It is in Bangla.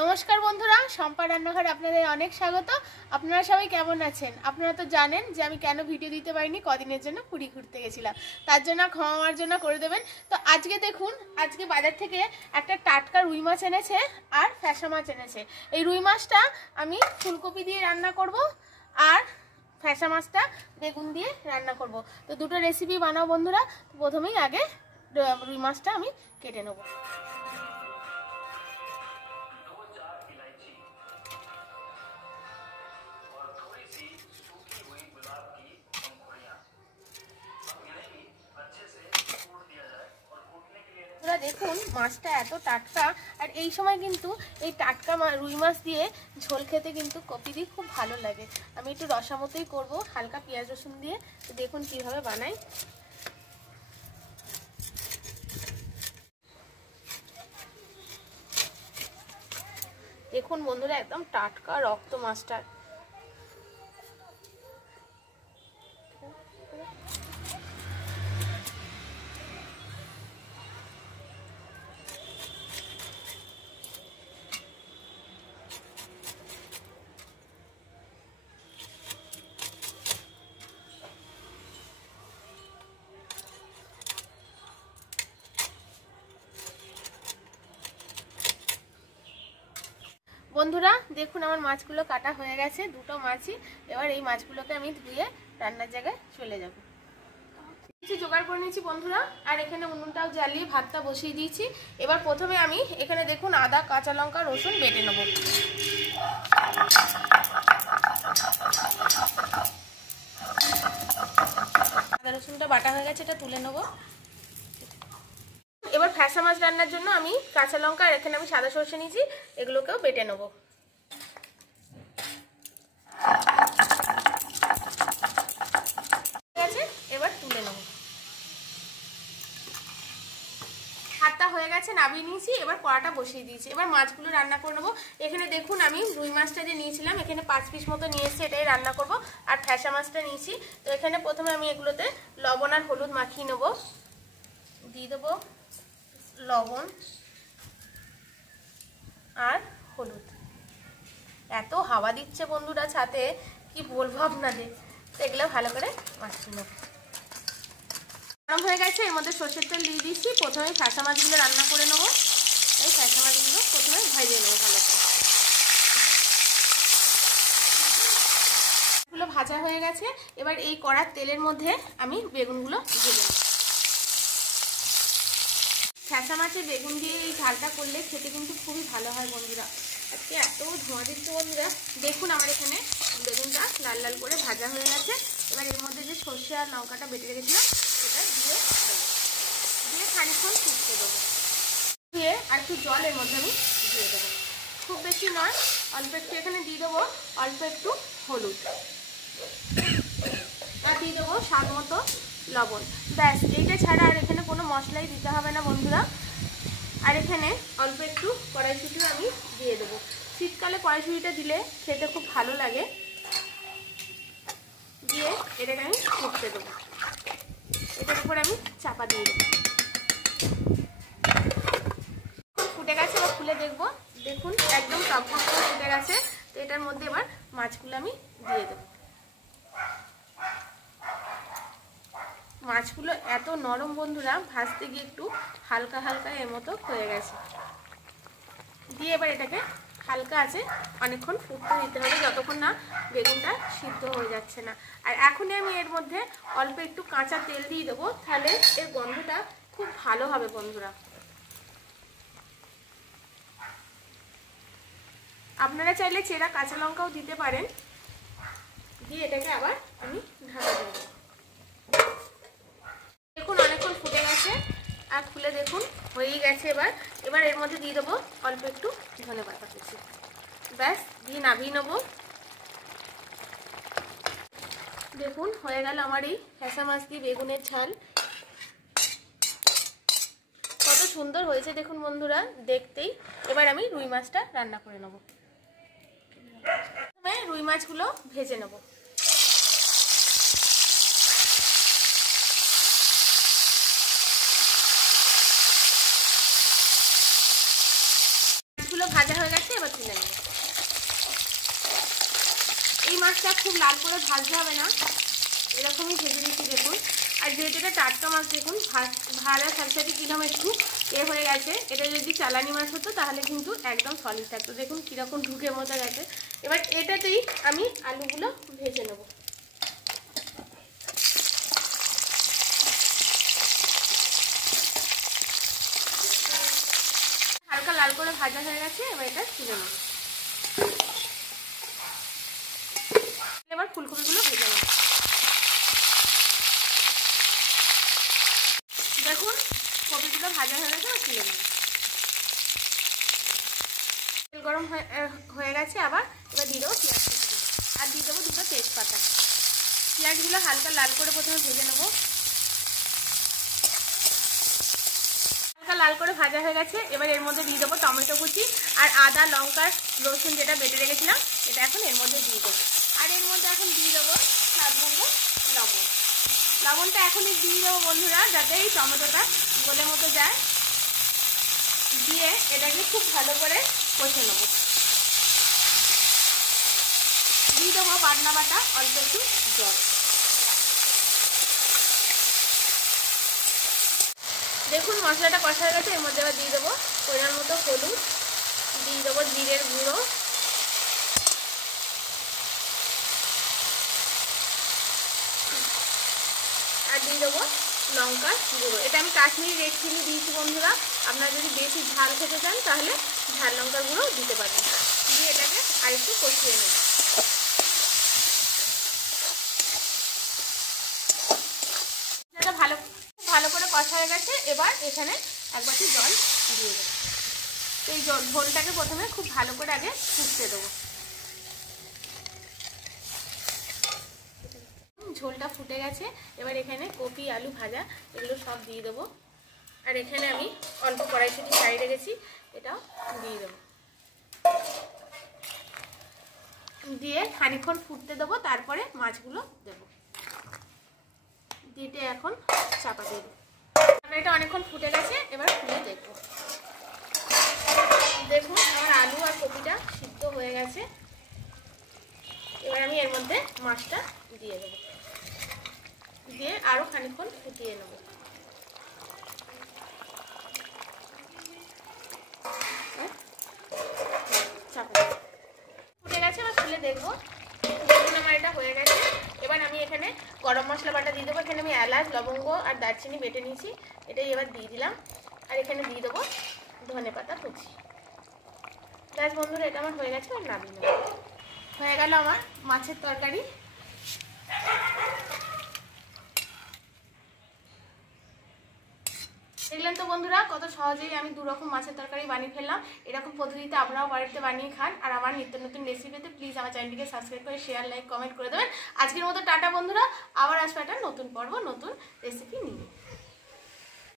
নমস্কার বন্ধুরা, শম্পা রান্নাঘরে আপনাদের অনেক স্বাগত। আপনারা সবাই কেমন আছেন? আপনারা তো জানেন যে আমি কেন ভিডিও দিতে পারিনি, কদিনের জন্য পুরী ঘুরতে গেছিলাম। তার জন্য ক্ষমা মার্জনা করে দেবেন। তো আজকে দেখুন, আজকে বাজার থেকে একটা টাটকা রুই মাছ এনেছে আর ফ্যাসা মাছ এনেছে। এই রুই মাছটা আমি ফুলকপি দিয়ে রান্না করব আর ফ্যাসা মাছটা বেগুন দিয়ে রান্না করব। তো দুটো রেসিপি বানাও বন্ধুরা। তো প্রথমেই আগে রুই মাছটা আমি কেটে নেব। দেখুন মাছটা এত টাটকা, আর এই সময় কিন্তু এই টাটকা রুই মাছ দিয়ে ঝোল খেতে কিন্তু কপি দিয়ে খুব ভালো লাগে। আমি একটু রসা মতোই করবো, হালকা পেঁয়াজ রসুন দিয়ে। দেখুন কিভাবে বানাই। দেখুন বন্ধুরা, একদম টাটকা রক্ত মাছটা। বন্ধুরা দেখুন, আমার মাছগুলো কাটা হয়ে গেছে, দুটো মাছই। এবার এই মাছগুলোকে আমি ধুয়ে রান্নার জায়গায় চলে যাব। কিছু জোগাড় করে নিয়েছি বন্ধুরা, আর এখানে উনুনটাও জ্বালিয়ে ভাতটা বসিয়ে দিয়েছি। এবার প্রথমে আমি এখানে দেখুন আদা, কাঁচা লঙ্কা, রসুন বেটে নেব। আদা রসুনটা বাটা হয়ে গেছে, এটা তুলে নেব। এবার ফ্যাসা মাছ রান্নার জন্য আমি কাঁচা লঙ্কা আর এখানে আমি সাদা সরষে নিয়েছি, এগুলোকেও বেটে নেব। এবার তুলে নেব। ভাতটা হয়ে গেছে, নামিয়ে নিয়েছি। এবার কড়াটা বসিয়ে দিয়েছি। এবার মাছগুলো রান্না করে নেবো। এখানে দেখুন আমি রুই মাছটা যে নিয়েছিলাম, এখানে 5 পিস মতো নিয়েছি, এটাই রান্না করব। আর ফ্যাসা মাছটা নিয়েছি। তো এখানে প্রথমে আমি এগুলোতে লবণ আর হলুদ মাখিয়ে নেব। দিয়ে দেবো লবণ আর হলুদ। এত হাওয়া দিচ্ছে বন্ধুরা ছাদে, কি বলবো আপনাদের। তো এগুলো ভালো করে মাখিয়ে নেব। গরম হয়ে গেছে, এর মধ্যে সর্ষের তেল দিয়ে দিয়েছি। প্রথমে ফ্যাসা মাছগুলো রান্না করে নেবো। এই ফ্যাসা মাছগুলো প্রথমে ভাজিয়ে নেবো ভালো করে। এগুলো ভাজা হয়ে গেছে। এবার এই কড়ার তেলের মধ্যে আমি বেগুনগুলো দিয়ে দেবো। ফ্যাসা মাছে বেগুন দিয়ে এই ঝালটা করলে খেতে কিন্তু খুবই ভালো হয় বন্ধুরা। আজকে এত ধোঁয়া দিচ্ছে বন্ধুরা। দেখুন আমার এখানে বেগুনটা লাল লাল করে ভাজা হয়ে গেছে। এবার এর মধ্যে যে সর্ষে আর লঙ্কাটা বেটে রেখেছিলাম সেটা দিয়ে দেবো। দিয়ে খানিকক্ষণ ফুটতে দেবো। দিয়ে আর একটু জল এর মধ্যে আমি দিয়ে দেবো, খুব বেশি নয়, অল্প একটু। এখানে দিয়ে দেবো অল্প একটু হলুদ, আর দিয়ে দেবো স্বাদ মতো লবণ। ব্যাস, এইটা ছাড়া আর এখানে কোনো মশলাই দিতে হবে না বন্ধুরা। আর এখানে অল্প একটু কড়াইশুঁটিও আমি দিয়ে দেবো। শীতকালে কড়াইশুঁটিটা দিলে খেতে খুব ভালো লাগে। দিয়ে এটাকে আমি ফুটতে দেবো। এটার উপর আমি চাপা দিয়ে দেবো। ফুটে গেছে, এবার খুলে দেখবো। দেখুন একদম টকবক করে ফুটে গেছে। তো এটার মধ্যে এবার মাছগুলো আমি দিয়ে দেবো। মাছগুলো এত নরম বন্ধুরা, ভাজতে গিয়ে একটু হালকা হালকা এর মতো হয়ে গেছে। দিয়ে এবার এটাকে হালকা আছে অনেকক্ষণ ফুটতে দিতে হবে, যতক্ষণ না বেগুনটা সিদ্ধ হয়ে যাচ্ছে না। আর এখনই আমি এর মধ্যে অল্প একটু কাঁচা তেল দিয়ে দেবো, তাহলে এর গন্ধটা খুব ভালো হবে বন্ধুরা। আপনারা চাইলে চেরা কাঁচা লঙ্কাও দিতে পারেন। দিয়ে এটাকে আবার আমি ঢাকা দিয়ে দেবো। দেখুন অনেকক্ষণ ফুটে গেছে, আর খুলে দেখুন হয়েই গেছে। এবার এর মধ্যে দিয়ে দেবো অল্প একটু ধনেপাতা কুচি। ব্যাস, দিয়ে নামিয়ে নেবো। দেখুন হয়ে গেল আমার এই ফ্যাসা মাছ দিয়ে বেগুনের ঝাল। কত সুন্দর হয়েছে দেখুন বন্ধুরা দেখতেই। এবার আমি রুই মাছটা রান্না করে নেব। প্রথমে রুই মাছগুলো ভেজে নেব। ভাজা হয়ে গেছে, এবার তুলে নেব। এই মাছটা খুব লাল করে ভাজতে হবে না, এরকমই ভেজে দিচ্ছি দেখুন। আর যেহেতু এটা টাটকা মাছ দেখুন ভাড়া সাথে সাথে কিরকম একটু হয়ে গেছে। এটা যদি চালানি মাছ হতো তাহলে কিন্তু একদম সলিড থাকতো, দেখুন কীরকম ঢুকে মতো গেছে। এবার এটাতেই আমি আলুগুলো ভেজে নেব। হালকা লাল করে ভাজা হয়ে গেছে, এবার এটা তুলে নেব। এবার ফুলকপিগুলো ভেজে নেব। দেখুন কপিগুলো ভাজা হয়ে গেছে, তুলে নেব। তেল গরম হয়ে গেছে আবার। এবার দিয়ে দেবো পেঁয়াজ কুচি দেবো, আর দিয়ে দেবো দুটো তেজপাতা। পেঁয়াজগুলো হালকা লাল করে প্রথমে ভেজে নেব। হালকা লাল করে ভাজা হয়ে গেছে, এবার এর মধ্যে দিয়ে দেবো টমেটো কুচি আর আদা লঙ্কা রসুন যেটা বেটে রেখেছিলাম, এটা এখন এর মধ্যে দিয়ে দেবো। আর এর মধ্যে এখন দিয়ে দেবো স্বাদ মতো লবণ। লবণটা এখনই দিয়ে দেবো বন্ধুরা, যাতে এই টমেটোটা গলে মতো যায়। দিয়ে এটাকে খুব ভালো করে কষে নেব। দিয়ে দেবো বাটনা বাটা অল্প একটু জল। দেখুন মশলাটা কষা হয়ে গেছে, এর মধ্যে এবার দিয়ে দেবো পরিমাণ মতো হলুদ, দিয়ে দেবো জিরের গুঁড়ো, আর দিয়ে দেবো লঙ্কার গুঁড়ো। এটা আমি কাশ্মীরি রেড চিলি দিয়েছি বন্ধুরা, আপনারা যদি বেশি ঝাল খেতে চান তাহলে ঝাল লঙ্কার গুঁড়ো দিতে পারেন। দিয়ে এটাকে আরেকটু কষিয়ে নেব। এটা ভালো করে কষা হয়ে গেছে, এবার এখানে এক বাটি জল দিয়ে দেবো। এই ঝোলটাকে প্রথমে খুব ভালো করে আগে ফুটতে দেবো। ঝোলটা ফুটে গেছে, এবার এখানে কপি আলু ভাজা এগুলো সব দিয়ে দেবো। আর এখানে আমি অল্প কড়াইশুঁটি ছাড়িয়ে রেখেছি, এটাও দিয়ে দেবো। দিয়ে খানিকক্ষণ ফুটতে দেবো, তারপরে মাছগুলো দেবো। দিতে এখন চাপা দিয়ে দেবো। এটা অনেকক্ষণ ফুটে গেছে, এবার খুলে দেখবো। দেখুন আমার আলু আর কপিটা সিদ্ধ হয়ে গেছে। এবার আমি এর মধ্যে মাছটা দিয়ে দেবো, দিয়ে আরও খানিকক্ষণ ফুটিয়ে নেব। ফুটে গেছে, এবার খুলে দেখবো। দেখুন আমার এটা হয়ে গেছে। এবার আমি এখানে গরম মশলা বাটা দিয়ে দেবো। এখানে আমি এলাচ লবঙ্গ আর দারচিনি বেটে নিয়েছি, এটাই এবার দিয়ে দিলাম। আর এখানে দিয়ে দেবো ধনেপাতা কুচি। ব্যাস বন্ধুরা, এটা আমার হয়ে গেছে, আর নামিয়ে নেব। হয়ে গেল আমার মাছের তরকারি। দেখলেন তো বন্ধুরা, কত সহজেই আমি দুরকম মাছের তরকারি বানিয়ে ফেললাম। এরকম পদ্ধতিতে আপনারাও বাড়িতে বানিয়ে খান। আর আমার নিত্য নতুন রেসিপিতে প্লিজ আমার চ্যানেলটিকে সাবস্ক্রাইব করে শেয়ার লাইক কমেন্ট করে দেবেন। আজকের মতো টাটা বন্ধুরা, আবার আসবে একটা নতুন পর্ব নতুন রেসিপি নিয়ে।